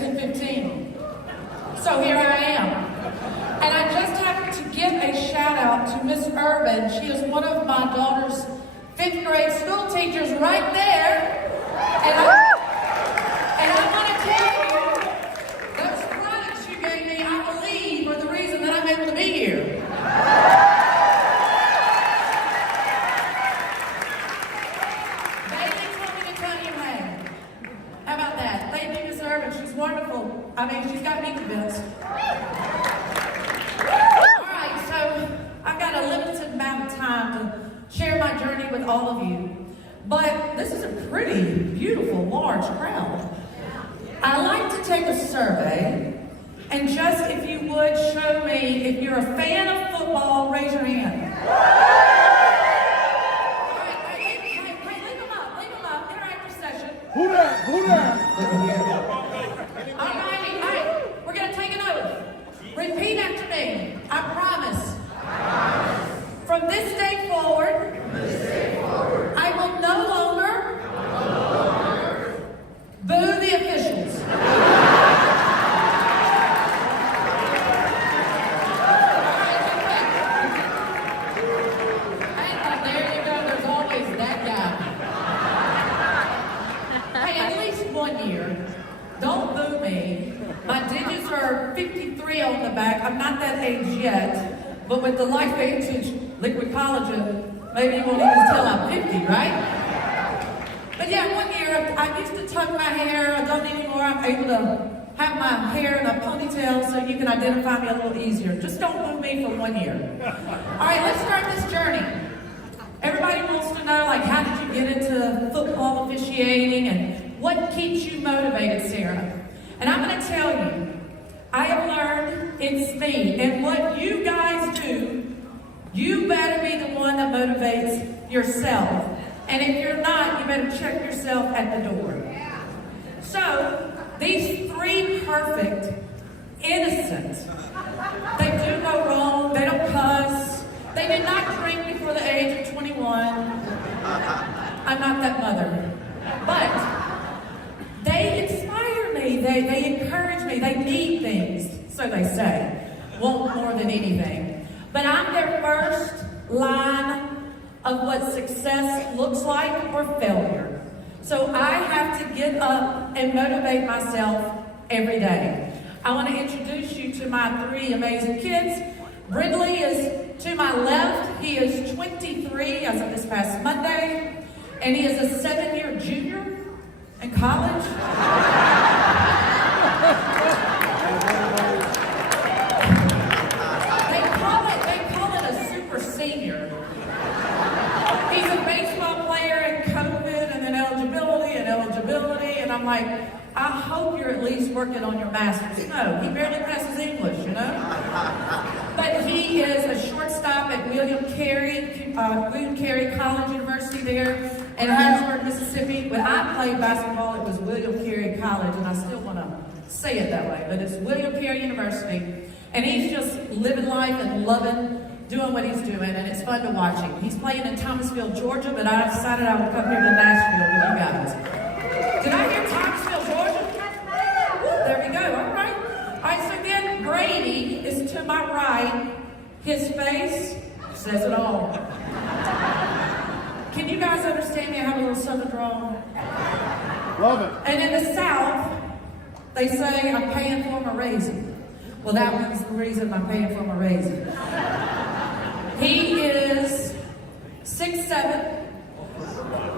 10:15. So here I am. And I just happened to give a shout out to Miss Urban. She is one of my daughter's 5th grade school teachers right there. And I want to tell you, those products you gave me, I believe, are the reason that I'm able to be here. Bailey told me to tell you hey. How about that? Thank you, Miss Urban. She's wonderful. I mean, she's got me convinced. Alright, so I've got a limited amount of time to share my journey with all of you. But this is a pretty beautiful, large crowd. I like to take a survey, and just if you would show me if you're a fan of football, raise your hand. All right, hey, leave them up, interactive session. Who that? All right, we're gonna take an oath. Repeat after me. I promise. From this day forward, I will no longer boo the officials. There you go, there's always that guy. Hey, at least 1 year. Don't boo me. My digits are 53 on the back. I'm not that age yet, but with the Life Vantage liquid collagen, maybe you won't even tell I'm 50, right? But yeah, 1 year, I used to tuck my hair. I don't anymore. I'm able to have my hair in a ponytail so you can identify me a little easier. Just don't boo me for 1 year. All right, let's start this journey. Everybody wants to know, like, how did you get into football officiating and what keeps you motivated, Sarah? And I'm going to tell you, I have learned it's me. And what you guys do, you better be the one that motivates yourself. And if you're not, you better check yourself at the door. So, these 3 perfect, innocent, they do no wrong, they don't cuss, they did not drink before the age of 21. I'm not that mother. But they inspire me, they encourage me, they need things, so they say, want more than anything. But I'm their first line of what success looks like or failure. So I have to get up and motivate myself every day. I want to introduce you to my 3 amazing kids. Brindley is to my left. He is 23 as of this past Monday, and he is a 7-year junior in college. They call it a super senior. He's a baseball player and COVID and then eligibility, and I'm like, I hope you're at least working on your master's. No, he barely passes English, you know? But he is a shortstop at William Carey College University there in Harrisburg, Mississippi. When I played basketball, it was William Carey College, and I still want to say it that way, but it's William Carey University. And he's just living life and loving doing what he's doing, and it's fun to watch him. He's playing in Thomasville, Georgia, but I decided I would come here to Nashville with you guys. Did I hear Thomasville, Georgia? There we go, all right. All right, so then Brady is to my right. His face says it all. Can you guys understand me? I have a little southern drawl. Love it. And in the South, they say I'm paying for my raisin. Well, that one's the reason I'm paying for my raisin. He is 6'7",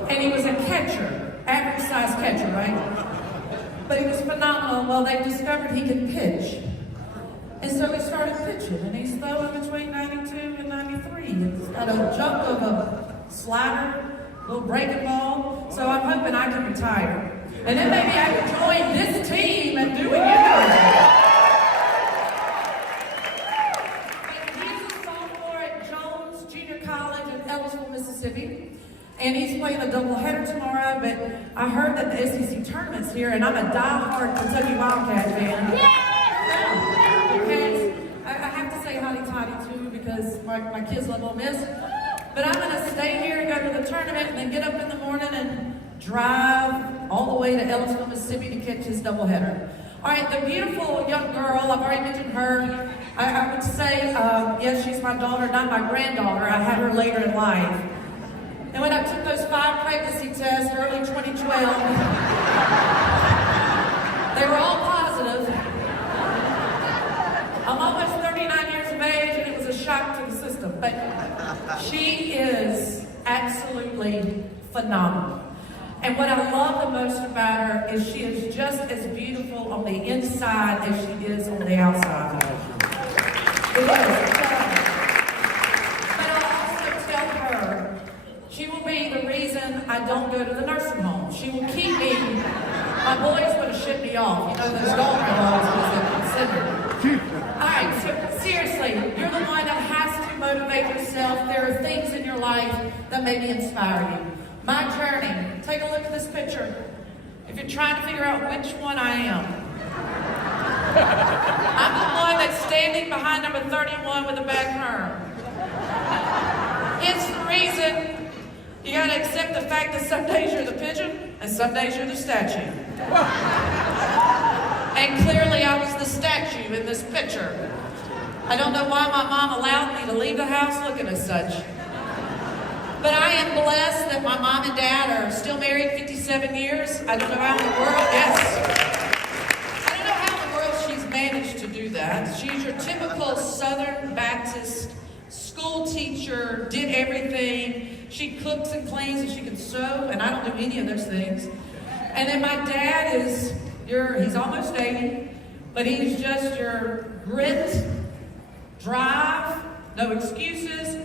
and he was a catcher, average size catcher, right? But he was phenomenal. Well, they discovered he could pitch. And so he started pitching, and he's throwing between 92 and 93. He's got a jump of a slider, a little breaking ball. So I'm hoping I can retire. And then maybe I can join this team and do what you guys do. Mississippi, and he's playing a doubleheader tomorrow, but I heard that the SEC tournament's here, and I'm a die-hard Kentucky Wildcat fan. I have to say hotty-toddy too, because my kids love Ole Miss, but I'm going to stay here and go to the tournament, and then get up in the morning and drive all the way to Ellisville, Mississippi to catch his doubleheader. All right, the beautiful young girl, I've already mentioned her. I would say, yes, she's my daughter, not my granddaughter. I had her later in life. And when I took those 5 pregnancy tests early 2012, they were all positive. I'm almost 39 years of age, and it was a shock to the system. But she is absolutely phenomenal. And what I love the most about her is she is just as beautiful on the inside as she is on the outside. It is. But I'll also tell her she will be the reason I don't go to the nursing home. She will keep me. My boys would have shipped me off. You know, those dog dogs was considered. All right, so seriously, you're the one that has to motivate yourself. There are things in your life that maybe inspire you. My journey, take a look at this picture. If you're trying to figure out which one I am, I'm the one that's standing behind number 31 with a bad perm. It's the reason you gotta accept the fact that some days you're the pigeon and some days you're the statue. And clearly I was the statue in this picture. I don't know why my mom allowed me to leave the house looking as such. But I am blessed that my mom and dad are still married 57 years. I don't know how in the world, yes. I don't know how in the world she's managed to do that. She's your typical Southern Baptist school teacher, did everything. She cooks and cleans and she can sew, and I don't do any of those things. And then my dad is he's almost 80, but he's just your grit, drive, no excuses.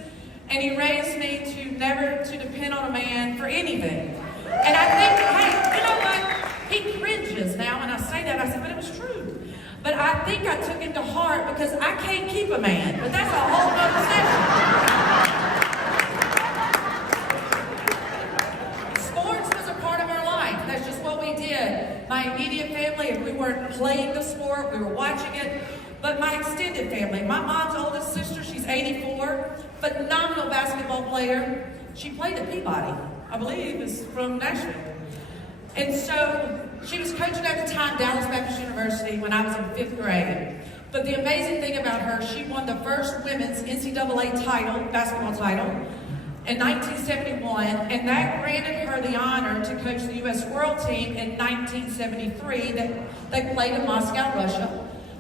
And he raised me to never to depend on a man for anything. And I think, hey, you know what? He cringes now when I say that. I said, but it was true. But I think I took it to heart because I can't keep a man. But that's a whole other session. Sports was a part of our life. That's just what we did. My immediate family, if we weren't playing the sport, we were watching it. But my extended family, my mom's oldest sister, she's 84, phenomenal basketball player. She played at Peabody, I believe, is from Nashville. And so she was coaching at the time Dallas Baptist University when I was in 5th grade. But the amazing thing about her, she won the first women's NCAA title, basketball title, in 1971, and that granted her the honor to coach the U.S. World Team in 1973. They played in Moscow, Russia.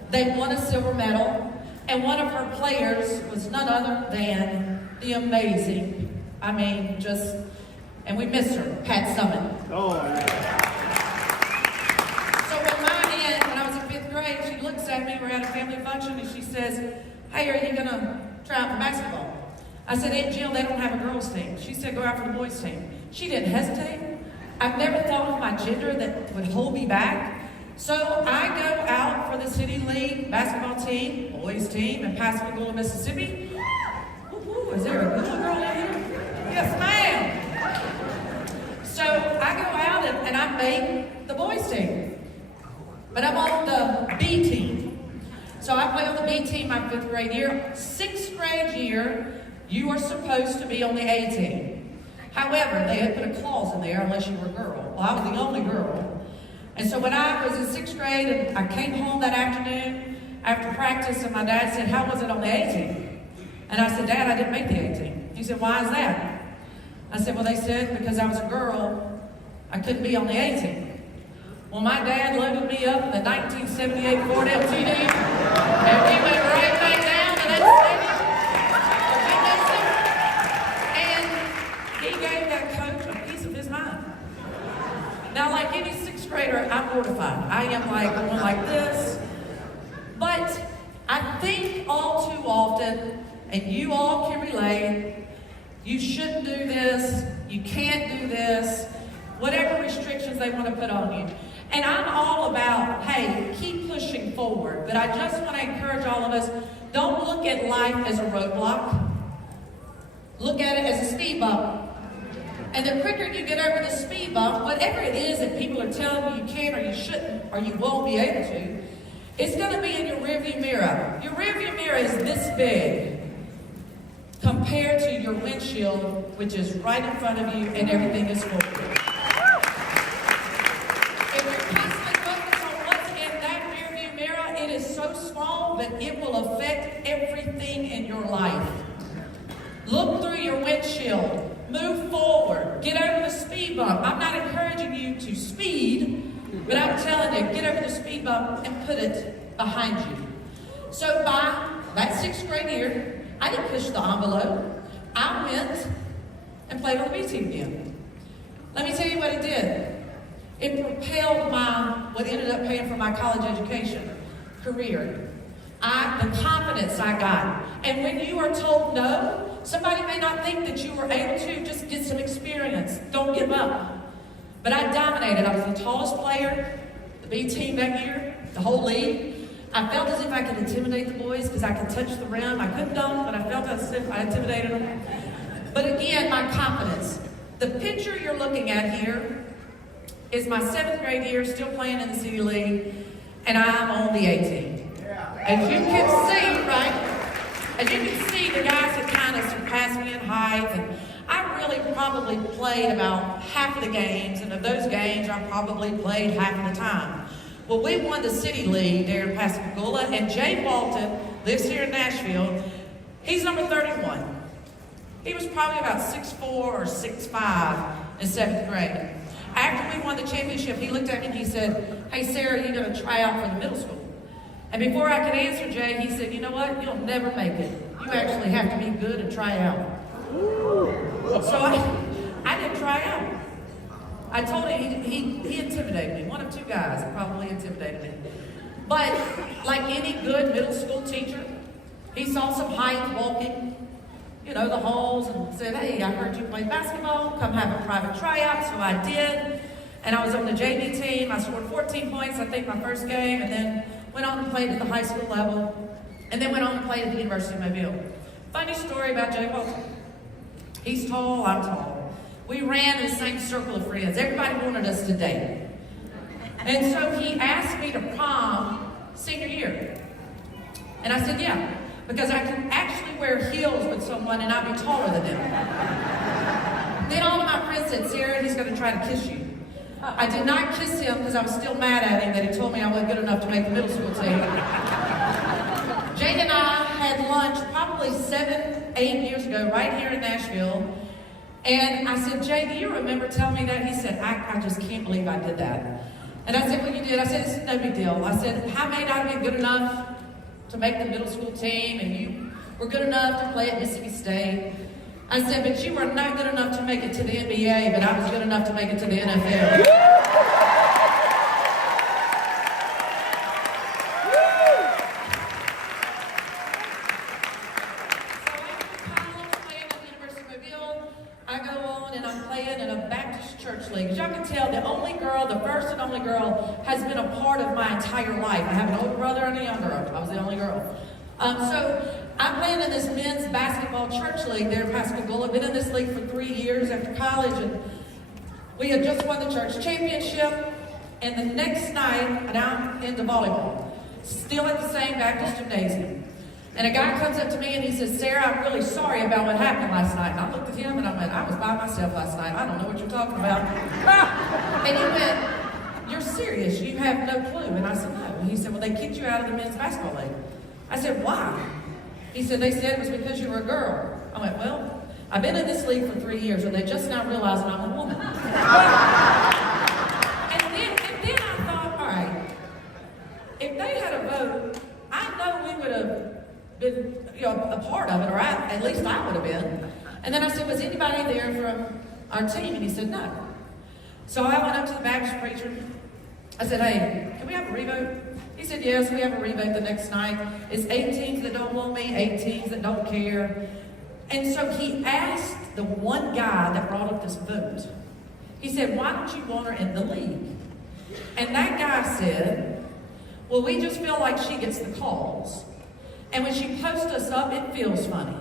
They won a silver medal, and one of her players was none other than the amazing, and we miss her, Pat Summitt. Oh, yeah. So when I was in 5th grade, she looks at me, we're at a family function, and she says, hey, are you gonna try out for basketball? I said, Aunt Jill, they don't have a girls team. She said, go out for the boys team. She didn't hesitate. I've never thought of my gender that would hold me back. So I go out for the City League basketball team, boys team in Pascagoula, Mississippi. Ooh, is there a little girl in here? Yes, ma'am. So I go out and I make the boys team. But I'm on the B team. So I play on the B team my 5th grade year. 6th grade year, you are supposed to be on the A team. However, they had put a clause in there unless you were a girl. Well, I was the only girl. And so when I was in 6th grade and I came home that afternoon after practice, and my dad said, how was it on the A team? And I said, Dad, I didn't make the A team. He said, why is that? I said, well, they said because I was a girl, I couldn't be on the A team. Well, my dad loaded me up in the 1978 Ford LTD, and we went right back down to that stadium. And he gave that coach a piece of his mind. Now, like any 6th grader, I'm mortified. I am like going like this. But I think all too often, and you all can relate, you shouldn't do this, you can't do this, whatever restrictions they want to put on you. And I'm all about, hey, keep pushing forward. But I just want to encourage all of us, don't look at life as a roadblock. Look at it as a speed bump. And the quicker you get over the speed bump, whatever it is that people are telling you you can or you shouldn't or you won't be able to, it's going to be in your rearview mirror. Your rearview mirror is this big compared to your windshield, which is right in front of you and everything is forward. If you're constantly focused on what's in that is so small that it will affect everything in your life. Look through your windshield. Move forward. Get over the speed bump. I'm not encouraging you to speed, but I'm telling you, get over the speed bump and put it behind you. So by that 6th grade year, I didn't push the envelope. I went and played on the B team again. Let me tell you what it did. It propelled what ended up paying for my college education, career. The confidence I got. And when you are told no, somebody may not think that you were able to, just get some experience. Don't give up. But I dominated. I was the tallest player, the B team that year, the whole league. I felt as if I could intimidate the boys because I could touch the rim. I couldn't dunk, but I felt as if I intimidated them. But again, my confidence. The picture you're looking at here is my 7th grade year, still playing in the City League, and I'm on the A team. As you can see, right? As you can see, the guys had kind of surpassed me in height, and I really probably played about half of the games, and of those games, I probably played half of the time. Well, we won the City League there in Pascagoula, and Jay Walton lives here in Nashville. He's number 31. He was probably about 6'4" or 6'5" in 7th grade. After we won the championship, he looked at me and he said, "Hey, Sarah, you're going to try out for the middle school." And before I could answer Jay, he said, "You know what? You'll never make it. You actually have to be good and try out." So I didn't try out. I told him he intimidated me. One of 2 guys that probably intimidated me. But like any good middle school teacher, he saw some height walking, the halls, and said, "Hey, I heard you play basketball. Come have a private tryout." So I did. And I was on the JV team. I scored 14 points, I think, my first game, and then went on and played at the high school level, and then went on and played at the University of Mobile. Funny story about Jay Walton. He's tall, I'm tall. We ran in the same circle of friends. Everybody wanted us to date. And so he asked me to prom senior year. And I said, yeah, because I can actually wear heels with someone and I'll be taller than them. Then all of my friends said, "Sarah, he's going to try to kiss you." I did not kiss him because I was still mad at him that he told me I wasn't good enough to make the middle school team. Jade and I had lunch probably 7, 8 years ago right here in Nashville. And I said, "Jay, do you remember telling me that?" He said, I just can't believe I did that. And I said, "Well, you did." I said, "It's no big deal." I said, "How may not have been good enough to make the middle school team, and you were good enough to play at Mississippi State." I said, "But you were not good enough to make it to the NBA, but I was good enough to make it to the NFL." I go on and I'm playing in a Baptist church league. As y'all can tell, the first and only girl, has been a part of my entire life. I have an older brother and a younger brother. I was the only girl. So I'm playing in this men's basketball church league there in Pascagoula. Been in this league for 3 years after college, and we had just won the church championship. And the next night, and I'm into volleyball, still at the same Baptist gymnasium. And a guy comes up to me and he says, "Sarah, I'm really sorry about what happened last night." And I looked at him and I went, "I was by myself last night. I don't know what you're talking about." And he went, "You're serious? You have no clue." And I said, "No." And he said, "Well, they kicked you out of the men's basketball league." I said, "Why?" He said, "They said it was because you were a girl." I went, "Well, I've been in this league for 3 years and they just now realizing I'm a woman." and then I thought, all right, if they had a vote, I know we would have been, a part of it, or at least I would have been. And then I said, "Was anybody there from our team?" And he said, "No." So I went up to the Baptist preacher. I said, "Hey, can we have a revote?" He said, "Yes, we have a revote the next night. It's 8 teams that don't want me, 8 teams that don't care." And so he asked the one guy that brought up this vote. He said, "Why don't you want her in the league?" And that guy said, "Well, we just feel like she gets the calls. And when she posts us up, it feels funny."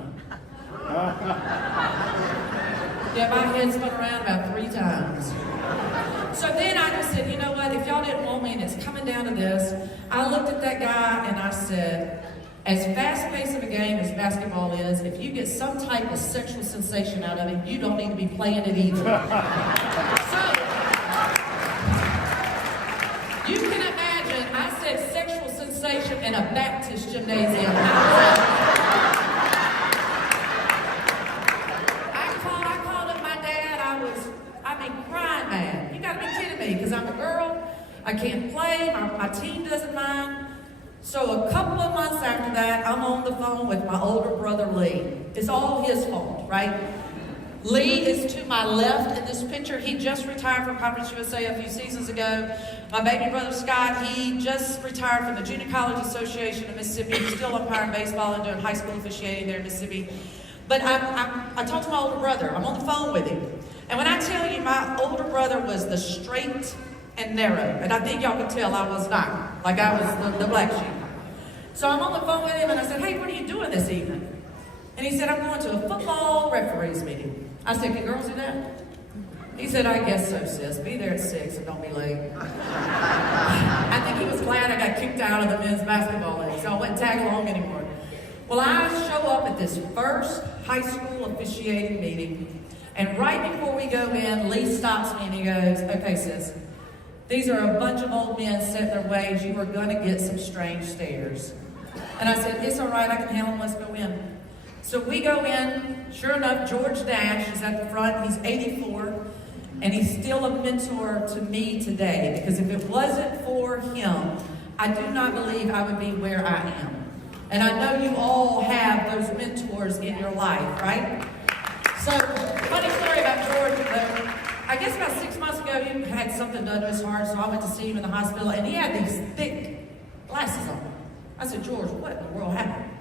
Yeah, my head spun around about 3 times. So then I just said, "You know what, if y'all didn't want me and it's coming down to this," I looked at that guy and I said, "As fast-paced of a game as basketball is, if you get some type of sexual sensation out of it, you don't need to be playing it either." So, you can imagine, I said sexual sensation, in a Baptist gymnasium. I called up my dad. Crying mad. You gotta be kidding me, because I'm a girl. I can't play. My team doesn't mind. So a couple of months after that, I'm on the phone with my older brother, Lee. It's all his fault, right? Lee is to my left in this picture. He just retired from Conference USA a few seasons ago. My baby brother, Scott, he just retired from the Junior College Association of Mississippi. He's still umpiring baseball and doing high school officiating there in Mississippi. But I talked to my older brother. I'm on the phone with him. And when I tell you my older brother was the straight and narrow, and I think y'all can tell I was not, like I was the black sheep. So I'm on the phone with him and I said, hey, what are you doing this evening? And he said, I'm going to a football referees meeting. I said, can girls do that? He said, I guess so, sis. Be there at 6 and don't be late. I think he was glad I got kicked out of the men's basketball league, so I wouldn't tag along anymore. Well, I show up at this first high school officiating meeting, and right before we go in, Lee stops me and he goes, okay, sis, these are a bunch of old men set their ways. You are going to get some strange stares. And I said, it's all right, I can handle them, let's go in. So we go in, sure enough, George Dash is at the front, he's 84, and he's still a mentor to me today, because if it wasn't for him, I do not believe I would be where I am. And I know you all have those mentors in your life, right? So, funny story about George, though. I guess about 6 months ago, he had something done to his heart, so I went to see him in the hospital, and he had these thick glasses on. I said, George, what in the world happened?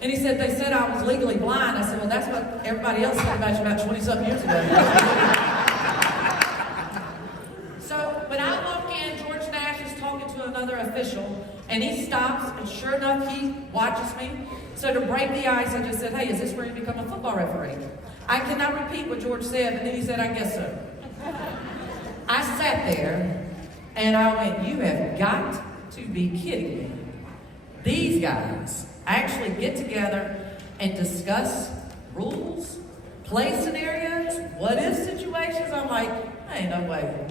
And he said, they said I was legally blind. I said, well, that's what everybody else said about you about 20-something years ago. So when I walk in, George Nash is talking to another official, and he stops, and sure enough, he watches me. So to break the ice, I just said, hey, is this where you become a football referee? I cannot repeat what George said, but then he said, I guess so. I sat there, and I went, you have got to be kidding me. These guys actually get together and discuss rules, play scenarios, what-if situations. I'm like, ain't no way.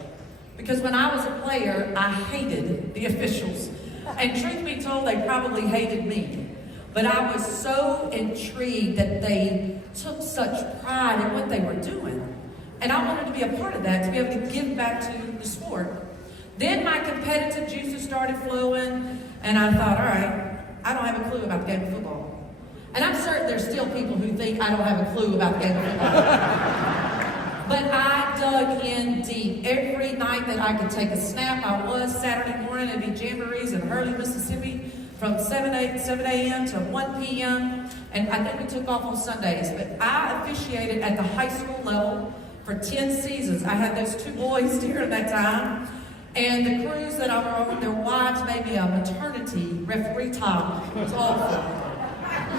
Because when I was a player, I hated the officials. And truth be told, they probably hated me. But I was so intrigued that they took such pride in what they were doing. And I wanted to be a part of that, to be able to give back to the sport. Then my competitive juices started flowing, and I thought, all right, I don't have a clue about the game of football. And I'm certain there's still people who think I don't have a clue about the game of football. But I dug in deep. Every night that I could take a snap, I was. Saturday morning, it'd be jamborees in Hurley, Mississippi, from 7 a.m. to 1 p.m. And I think we took off on Sundays. But I officiated at the high school level for 10 seasons. I had those two boys during that time. And the crews that I were on, their wives made me a maternity referee top. It was awful.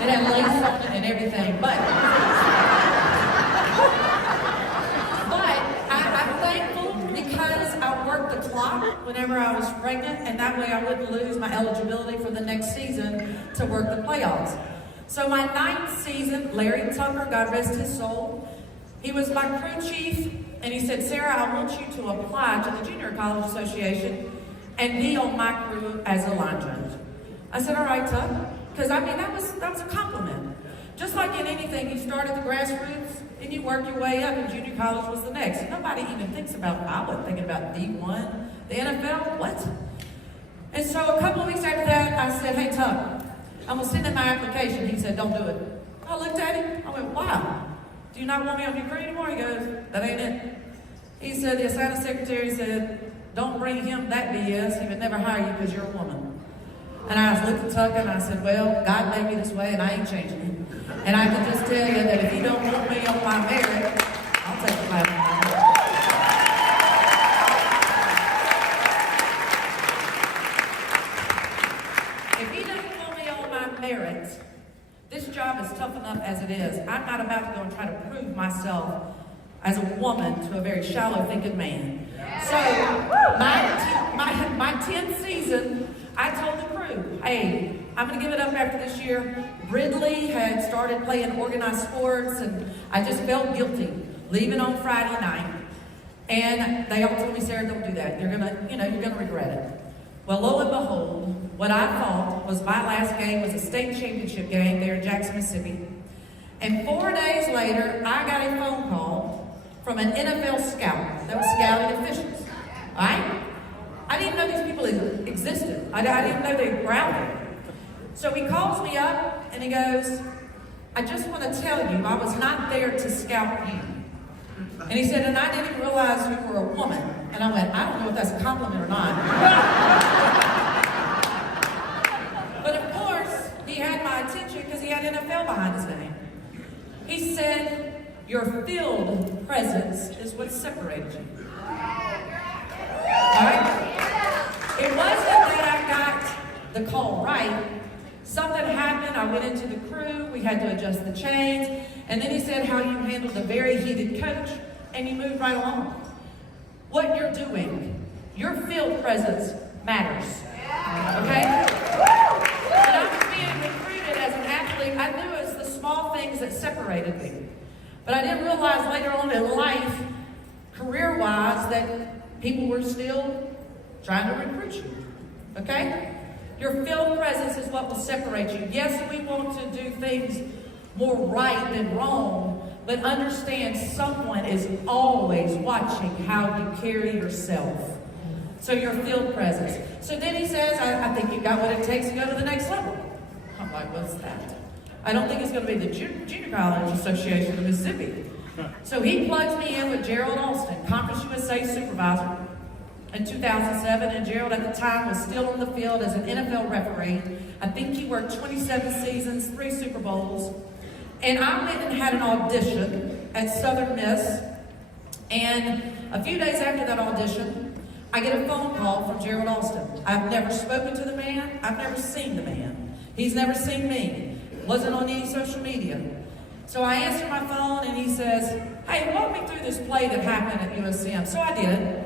It had lace on it and everything. But I'm thankful because I worked the clock whenever I was pregnant, and that way I wouldn't lose my eligibility for the next season to work the playoffs. So my 9th season, Larry Tucker, God rest his soul, he was my crew chief. And he said, Sarah, I want you to apply to the Junior College Association and be on my crew as a line judge. I said, all right, Tuck. Because, I mean, that was a compliment. Just like in anything, you start at the grassroots and you work your way up, and junior college was the next. And nobody even thinks about, I wasn't thinking about D1, the NFL, what? And so a couple of weeks after that, I said, hey, Tuck, I'm going to send in my application. He said, don't do it. I looked at him. I went, wow. Do you not want me on your crew anymore? He goes, that ain't it. He said, the assignment secretary said, don't bring him that BS. He would never hire you because you're a woman. And I looked at Tucker and I said, well, God made me this way and I ain't changing it. And I can just tell you that if you don't want me on my merit, I'll take the class. If he doesn't want me on my merit, this job is tough enough as it is. I'm not about to go and try to prove myself as a woman to a very shallow-thinking man. So, my 10th season, I told the crew, hey, I'm going to give it up after this year. Ridley had started playing organized sports, and I just felt guilty leaving on Friday night. And they all told me, Sarah, don't do that. You're going to regret it. Well, lo and behold, what I thought was my last game was a state championship game there in Jackson, Mississippi. And 4 days later, I got a phone call from an NFL scout that was scouting officials. All right? I didn't know these people existed. I didn't know they were out there. So he calls me up and he goes, I just want to tell you, I was not there to scout you. And he said, and I didn't realize you were a woman. And I went, I don't know if that's a compliment or not. But of course, he had my attention because he had NFL behind his name. He said, your field presence is what separated you. All right? It wasn't that I got the call right. Something happened, I went into the crew, we had to adjust the chains, and then he said how you handled a very heated coach, and you moved right along. What you're doing, your field presence matters. Okay? When I was being recruited as an athlete, I knew it was the small things that separated me. But I didn't realize later on in life, career-wise, that people were still trying to recruit you. Okay? Your field presence is what will separate you. Yes, we want to do things more right than wrong, but understand someone is always watching how you carry yourself. So your field presence. So then he says, I think you've got what it takes to go to the next level. I'm like, what's that? I don't think it's going to be the Junior College Association of Mississippi. So he plugs me in with Gerald Alston, Conference USA supervisor, in 2007, and Gerald at the time was still on the field as an NFL referee. I think he worked 27 seasons, 3 Super Bowls. And I went and had an audition at Southern Miss. And a few days after that audition, I get a phone call from Gerald Alston. I've never spoken to the man. I've never seen the man. He's never seen me. Wasn't on any social media. So I answer my phone and he says, hey, walk me through this play that happened at USM. So I did.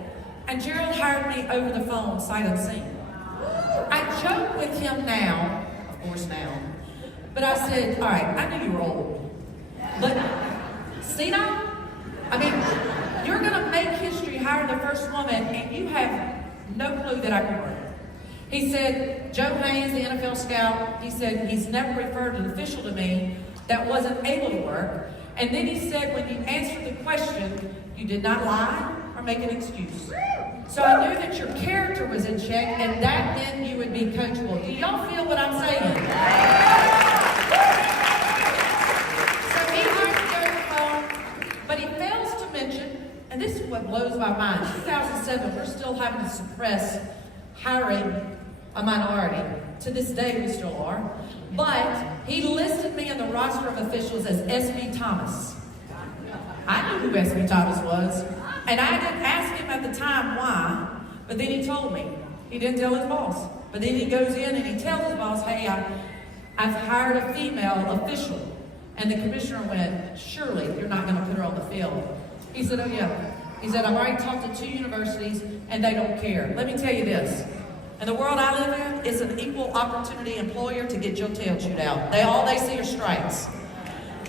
And Gerald hired me over the phone, sight unseen. I joke with him now, of course now, but I said, all right, I knew you were old. But, see now? I mean, you're going to make history, hire the first woman, and you have no clue that I can work. He said, Joe Haynes, the NFL scout, he said, he's never referred an official to me that wasn't able to work. And then he said, when you answered the question, you did not lie or make an excuse. So I knew that your character was in check, and that meant you would be coachable. Do y'all feel what I'm saying? So he hired me over the phone, but he fails to mention, and this is what blows my mind. 2007, we're still having to suppress hiring a minority. To this day, we still are. But he listed me in the roster of officials as S.B. Thomas. I knew who S.B. Thomas was. And I didn't ask him at the time why, but then he told me. He didn't tell his boss. But then he goes in and he tells his boss, hey, I've hired a female official. And the commissioner went, surely you're not going to put her on the field. He said, oh yeah. He said, I've already talked to 2 universities and they don't care. Let me tell you this. In the world I live in, it's an equal opportunity employer to get your tail chewed out. All they see are stripes.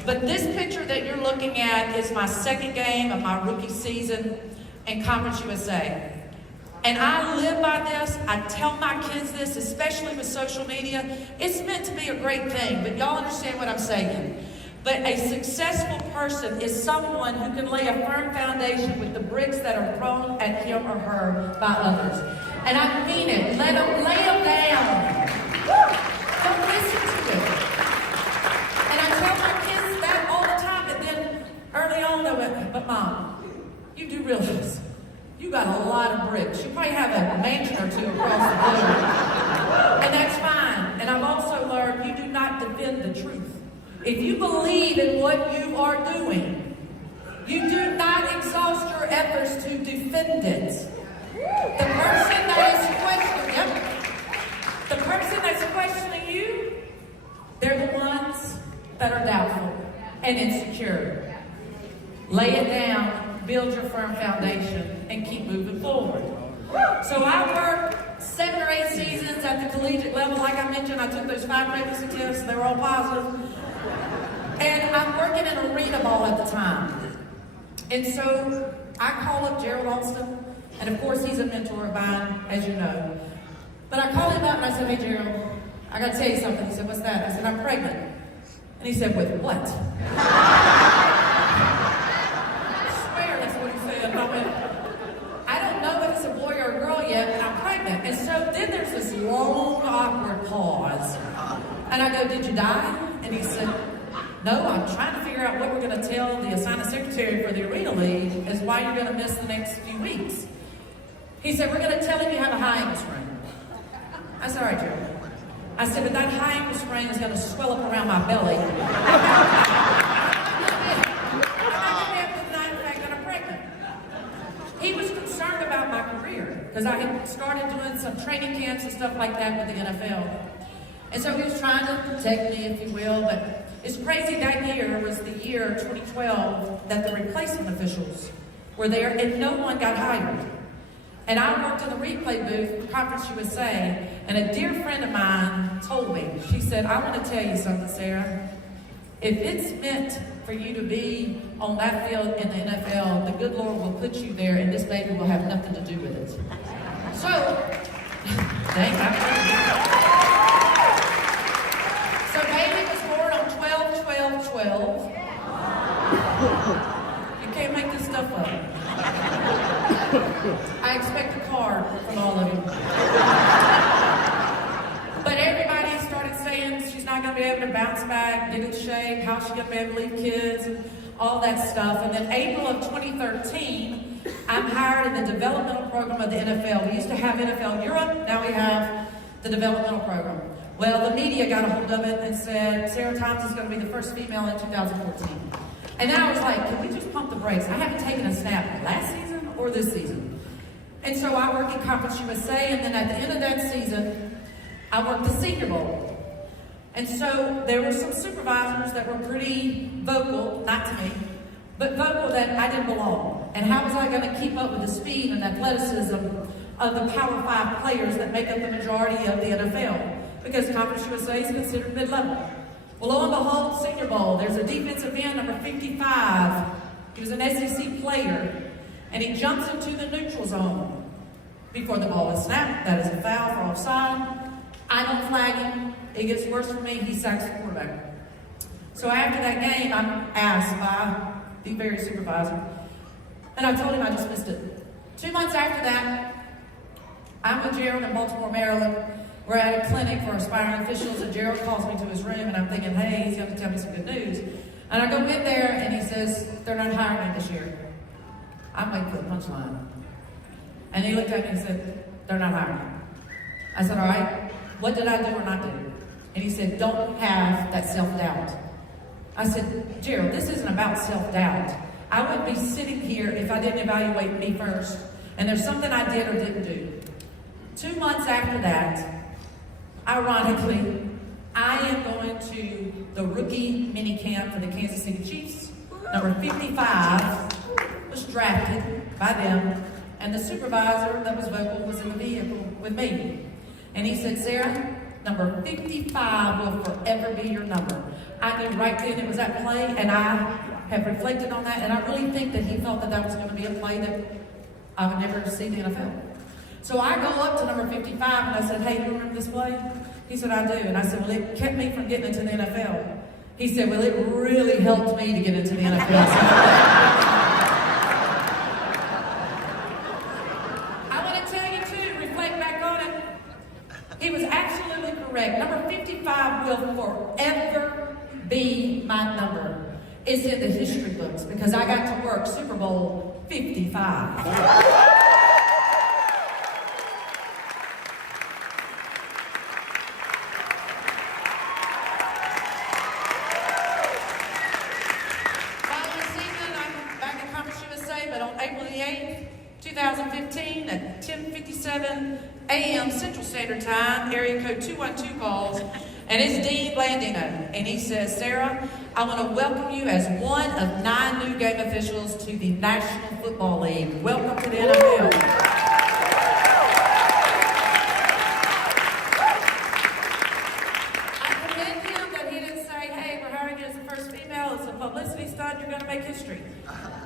But this picture that you're looking at is my second game of my rookie season in Conference USA. And I live by this. I tell my kids this, especially with social media. It's meant to be a great thing, but y'all understand what I'm saying. But a successful person is someone who can lay a firm foundation with the bricks that are thrown at him or her by others. And I mean it. Lay them down. Don't listen to it. And I tell my kids that all the time. And then early on, they went, but Mom, you do realize you got a lot of bricks. You probably have a mansion or 2 across the globe. And that's fine. And I've also learned you do not defend the truth. If you believe in what you are doing, you do not exhaust your efforts to defend it. The person that's questioning you, they're the ones that are doubtful and insecure. Lay it down, build your firm foundation, and keep moving forward. So I worked 7 or 8 seasons at the collegiate level. Like I mentioned, I took those 5 pregnancy tests. They were all positive. And I'm working in arena ball at the time. And so I call up Gerald Alston, and of course he's a mentor of mine, as you know. But I called him up and I said, hey, Gerald, I got to tell you something. He said, what's that? I said, I'm pregnant. And he said, with what? I swear that's what he said. And I went, I don't know if it's a boy or a girl yet, but I'm pregnant. And so then there's this long, awkward pause. And I go, did you die? And he said, no, I'm trying to figure out what we're going to tell the assignment secretary for the Arena League is why you're going to miss the next few weeks. He said, we're going to tell him you have a high ankle sprain. I said, all right, Gerald. I said, but that high ankle sprain is going to swell up around my belly. I'm not going to have the fact that I'm pregnant. He was concerned about my career because I had started doing some training camps and stuff like that with the NFL. And so he was trying to protect me, if you will, but it's crazy. That year was the year 2012 that the replacement officials were there and no one got hired. And I worked in the replay booth for Conference USA, and a dear friend of mine told me, she said, I want to tell you something, Sarah. If it's meant for you to be on that field in the NFL, the good Lord will put you there, and this baby will have nothing to do with it. So, thank God. So baby was born on 12/12/12. You can't make this stuff up. I expect a card from all of you. But everybody started saying she's not going to be able to bounce back, dig in shape, how's she going to be able to leave kids, and all that stuff. And then April of 2013, I'm hired in the developmental program of the NFL. We used to have NFL Europe, now we have the developmental program. Well, the media got a hold of it and said, Sarah Thomas is going to be the first female in 2014. And then I was like, can we just pump the brakes? I haven't taken a snap last season or this season. And so I work in Conference USA, and then at the end of that season, I worked the Senior Bowl. And so there were some supervisors that were pretty vocal, not to me, but vocal that I didn't belong. And how was I going to keep up with the speed and athleticism of the Power 5 players that make up the majority of the NFL? Because Conference USA is considered mid-level. Well, lo and behold, Senior Bowl, there's a defensive end, number 55. He was an SEC player, and he jumps into the neutral zone before the ball is snapped. That is a foul for offside. I don't flag him. It gets worse for me. He sacks the quarterback. So after that game, I'm asked by the very supervisor, and I told him I just missed it. 2 months after that, I'm with Gerald in Baltimore, Maryland. We're at a clinic for aspiring officials, and Gerald calls me to his room, and I'm thinking, hey, he's going to tell me some good news. And I go in there, and he says, they're not hiring me this year. I'm waiting for the punchline. And he looked at me and said, they're not hiring me. I said, all right, what did I do or not do? And he said, don't have that self-doubt. I said, Gerald, this isn't about self-doubt. I wouldn't be sitting here if I didn't evaluate me first. And there's something I did or didn't do. 2 months after that, ironically, I am going to the rookie mini camp for the Kansas City Chiefs. Number 55 was drafted by them, and the supervisor that was vocal was in the vehicle with me. And he said, Sarah, number 55 will forever be your number. I knew right then it was that play, and I have reflected on that, and I really think that he thought that that was going to be a play that I would never see in the NFL. So I go up to number 55 and I said, hey, you remember this play? He said, I do. And I said, well, it kept me from getting into the NFL. He said, well, it really helped me to get into the NFL. I want to tell you too, reflect back on it. He was absolutely correct. Number 55 will forever be my number. It's in the history books because I got to work Super Bowl 55. April the 8th, 2015 at 10:57 a.m. Central Standard Time, area code 212 calls, and it's Dean Blandino. And he says, Sarah, I want to welcome you as one of 9 new game officials to the National Football League. Welcome to the NFL. I commend him that he didn't say, hey, we're hiring you as the first female. It's a publicity stunt. You're going to make history.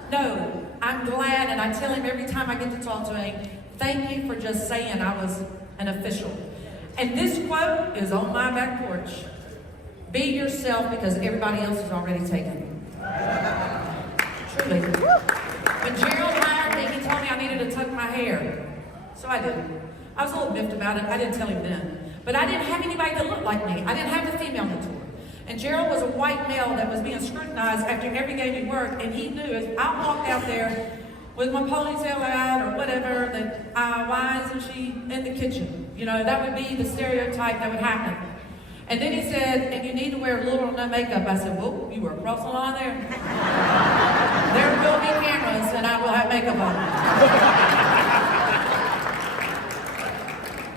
No, I'm glad, and I tell him every time I get to talk to him, thank you for just saying I was an official. And this quote is on my back porch. Be yourself because everybody else is already taken. Truly. When Gerald hired me, he told me I needed to tuck my hair. So I did. I was a little miffed about it. I didn't tell him then. But I didn't have anybody that looked like me. I didn't have the female mentor. And Gerald was a white male that was being scrutinized after every game he worked, and he knew if I walked out there with my ponytail out or whatever, that why isn't she in the kitchen? You know, that would be the stereotype that would happen. And then he said, and you need to wear little or no makeup. I said, well, you were across the line there. There will be cameras, and I will have makeup on.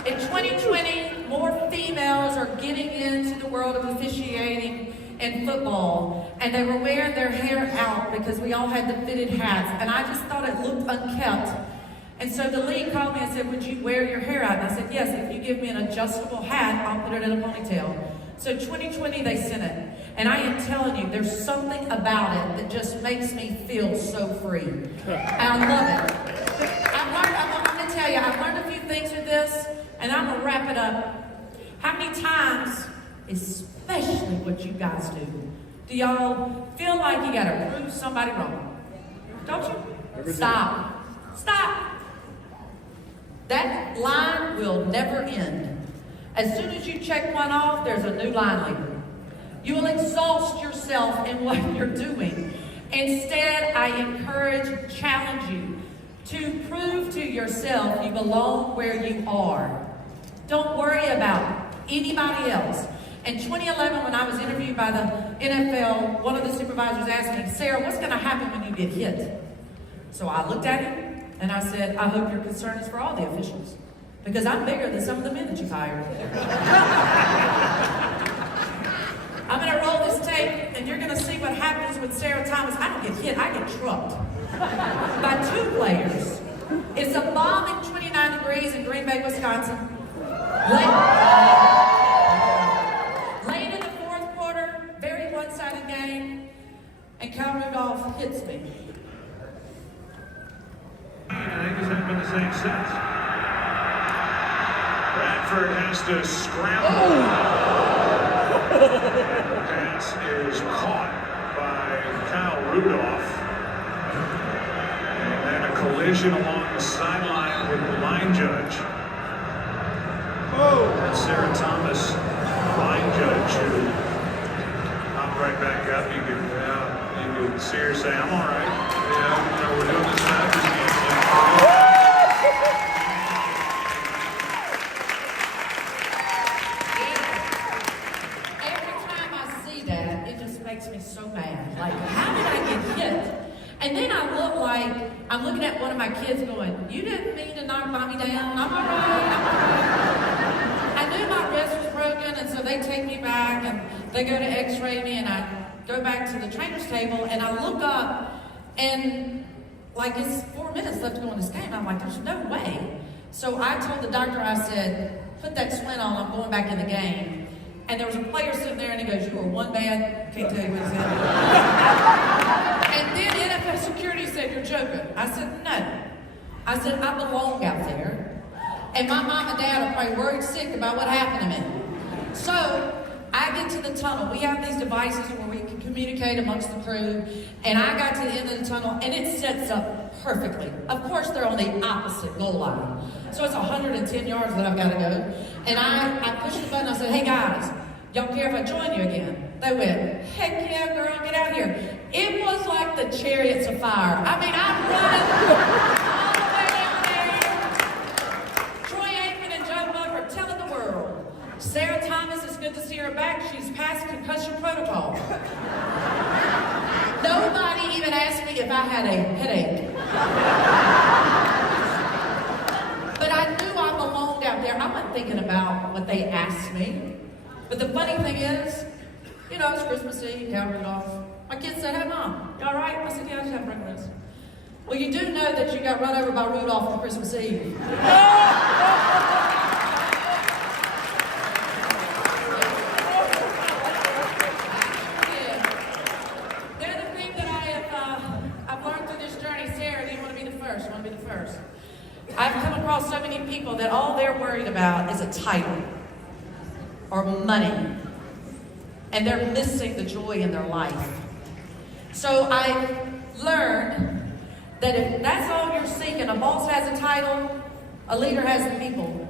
In 2020, more females are getting into the world of officiating in football, and they were wearing their hair out because we all had the fitted hats, and I just thought it looked unkept. And so the league called me and said, would you wear your hair out? And I said, yes, if you give me an adjustable hat, I'll put it in a ponytail. So 2020, they sent it. And I am telling you, there's something about it that just makes me feel so free. And I love it. I'm going to tell you, I've learned a few things with this, and I'm going to wrap it up. How many times, especially what you guys do y'all feel like you got to prove somebody wrong? Don't you? Stop. Stop. That line will never end. As soon as you check one off, there's a new line leader. You will exhaust yourself in what you're doing. Instead, I encourage, challenge you to prove to yourself you belong where you are. Don't worry about anybody else. In 2011, when I was interviewed by the NFL, one of the supervisors asked me, Sarah, what's going to happen when you get hit? So I looked at him. And I said, I hope your concern is for all the officials. Because I'm bigger than some of the men that you've hired. I'm going to roll this tape, and you're going to see what happens with Sarah Thomas. I don't get hit, I get trucked by two players. It's a balmy 29 degrees in Green Bay, Wisconsin. Late in the fourth quarter, very one-sided game, and Kyle Rudolph hits me. I think it hasn't been the same since. Bradford has to scramble. The pass is caught by Kyle Rudolph. And then a collision along the sideline with the line judge. And Sarah Thomas, line judge, who hopped right back up. You could see her say, I'm all right. Yeah, we're doing this Raptors game. Every time I see that, it just makes me so mad. Like, how did I get hit? And then I look like I'm looking at one of my kids going, you didn't mean to knock mommy down. I'm all right. I knew my wrist was broken, and so they take me back, and they go to x-ray me, and I go back to the trainer's table, and I look up, and like it's 4 minutes left to go in this game. I'm like, there's no way. So I told the doctor, I said, put that splint on, I'm going back in the game. And there was a player sitting there, and he goes, you were one bad, can't tell you what he said. And then NFL security said, you're joking. I said, no. I said, I belong out there. And my mom and dad are probably worried sick about what happened to me. So I get to the tunnel. We have these devices where we can communicate amongst the crew, and I got to the end of the tunnel, and it sets up perfectly. Of course, they're on the opposite goal line. So it's 110 yards that I've got to go. And I pushed the button, I said, hey guys, y'all care if I join you again? They went, heck yeah, girl, get out here. It was like the Chariots of Fire. I mean, I'm running all the way down there. Troy Aikman and Joe Buck are telling the world, Sarah Thomas, it's good to see her back. She's passed concussion protocol. Nobody even asked me if I had a headache. But I knew I belonged out there. I wasn't thinking about what they asked me. But the funny thing is, you know, it's Christmas Eve, Kyle Rudolph. My kids said, hey mom, you all right? I said, yeah, I just have breakfast. Well, you do know that you got run over by Rudolph on Christmas Eve. I've come across so many people that all they're worried about is a title. or money. And they're missing the joy in their life. So I learned that if that's all you're seeking, a boss has a title, a leader has the people.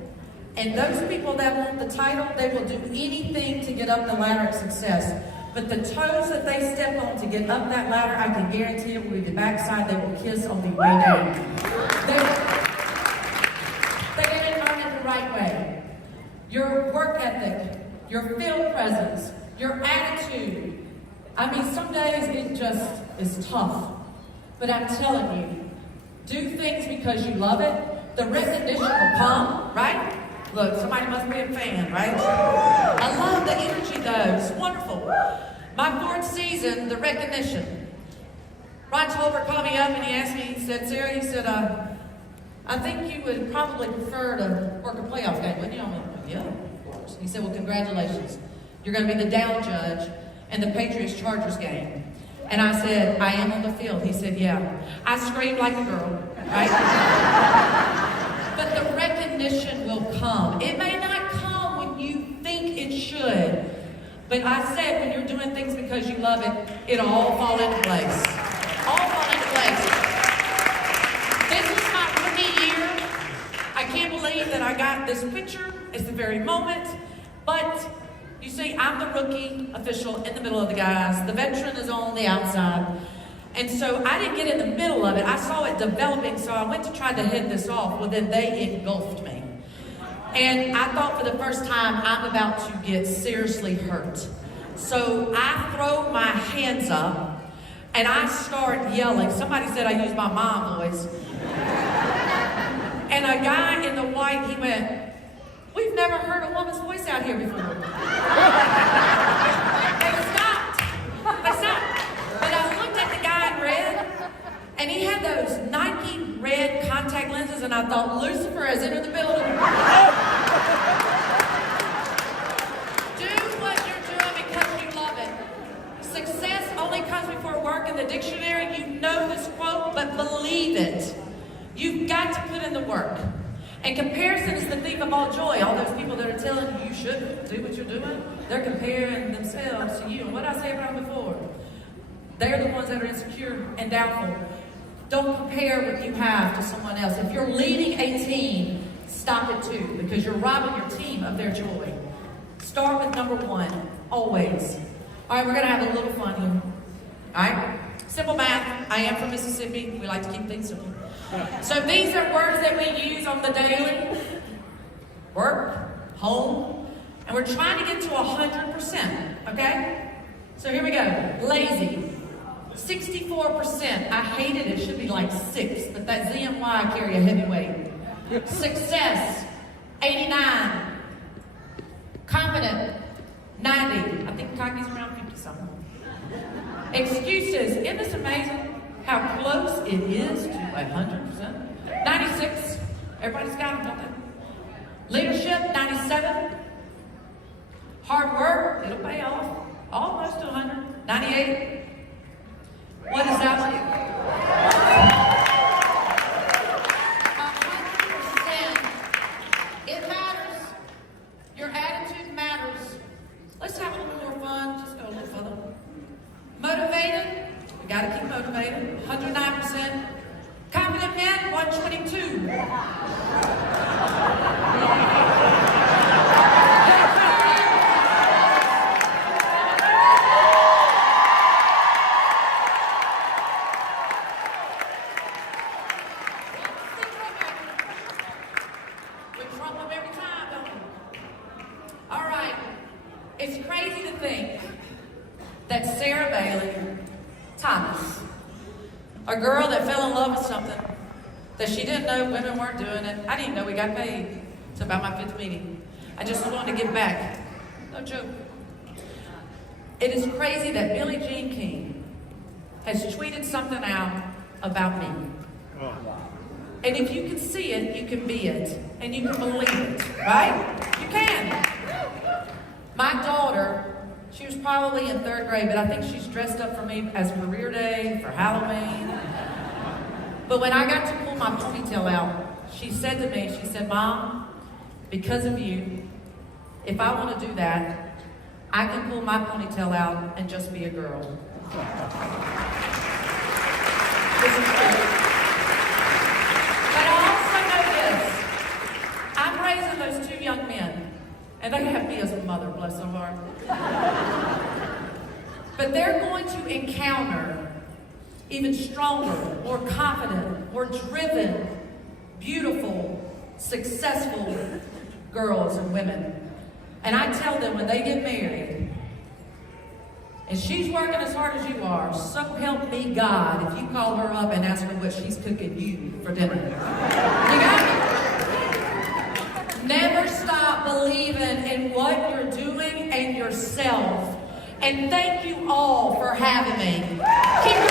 And those people that want the title, they will do anything to get up the ladder of success. But the toes that they step on to get up that ladder, I can guarantee it will be the backside they will kiss on the way down. They didn't learn it the right way. Your work ethic, your field presence, your attitude. I mean, some days it just is tough. But I'm telling you, do things because you love it. The recognition will come, right? Look, somebody must be a fan, right? I love the energy though, it's wonderful. My 4th season, the recognition. Ron Tolbert called me up and he asked me, he said, Sarah, he said, I think you would probably prefer to work a playoff game, wouldn't you? I'm like, yeah, of course. He said, well, congratulations. You're going to be the down judge in the Patriots-Chargers game. And I said, I am on the field. He said, yeah. I screamed like a girl, right? But the recognition will come. It may not come when you think it should. But I said, when you're doing things because you love it, it'll all fall into place. All fall into place. This is my rookie year. I can't believe that I got this picture. It's the very moment. But you see, I'm the rookie official in the middle of the guys. The veteran is on the outside. And so I didn't get in the middle of it. I saw it developing, so I went to try to head this off. Well, then they engulfed me. And I thought for the first time, I'm about to get seriously hurt. So I throw my hands up, and I start yelling. Somebody said I used my mom voice. And a guy in the white, he went, we've never heard a woman's voice out here before. They stopped. They stopped. But I looked at the guy in red, and he had those Nike red contact lenses, and I thought, Lucifer has entered the building. Do what you're doing because you love it. Success only comes before work. In the dictionary, you know this quote, but believe it. You've got to put in the work. And comparison is the thief of all joy. All those people that are telling you you shouldn't do what you're doing, they're comparing themselves to you. And what did I say about them before? They're the ones that are insecure and doubtful. Don't compare what you have to someone else. If you're leading a team, stop it too, because you're robbing your team of their joy. Start with number 1, always. All right, we're going to have a little fun here. All right? Simple math. I am from Mississippi. We like to keep things simple. So these are words that we use on the daily. Work, home, and we're trying to get to 100%, okay? So here we go. Lazy, 64%. I hate it. It should be like 6, but that ZMY I carry a heavy weight. Success, 89. Confident, 90. I think cocky's around 50-something. Excuses. Isn't this amazing? How close it is to 100%. 96. Everybody's got them, don't they? Leadership, 97. Hard work, it'll pay off. Almost to 100. 98. What is that one? 100%. It matters. Your attitude matters. Let's have a little more fun. Just go a little further. Motivated. We got to keep motivated. 109%. Confident men, 122. We trump them every time, don't we? All right. It's crazy to think that Sarah Bailey Thomas, a girl that fell in love with something that she didn't know women weren't doing it. I didn't even know we got paid. It's about my 5th meeting. I just wanted to give back. No joke. It is crazy that Billie Jean King has tweeted something out about me. And if you can see it, you can be it. And you can believe it, right? You can. My daughter, she was probably in 3rd grade, but I think she's dressed up for me as career day, for Halloween. But when I got to pull my ponytail out, she said to me, she said, Mom, because of you, if I want to do that, I can pull my ponytail out and just be a girl. This is true. But I also know this. I'm raising those two young men, and they have me as a mother, bless their heart. But they're going to encounter even stronger, more confident, more driven, beautiful, successful girls and women. And I tell them when they get married, and she's working as hard as you are, so help me God if you call her up and ask her what she's cooking you for dinner. You got me? Never stop believing in what you're doing and yourself. And thank you all for having me. Keep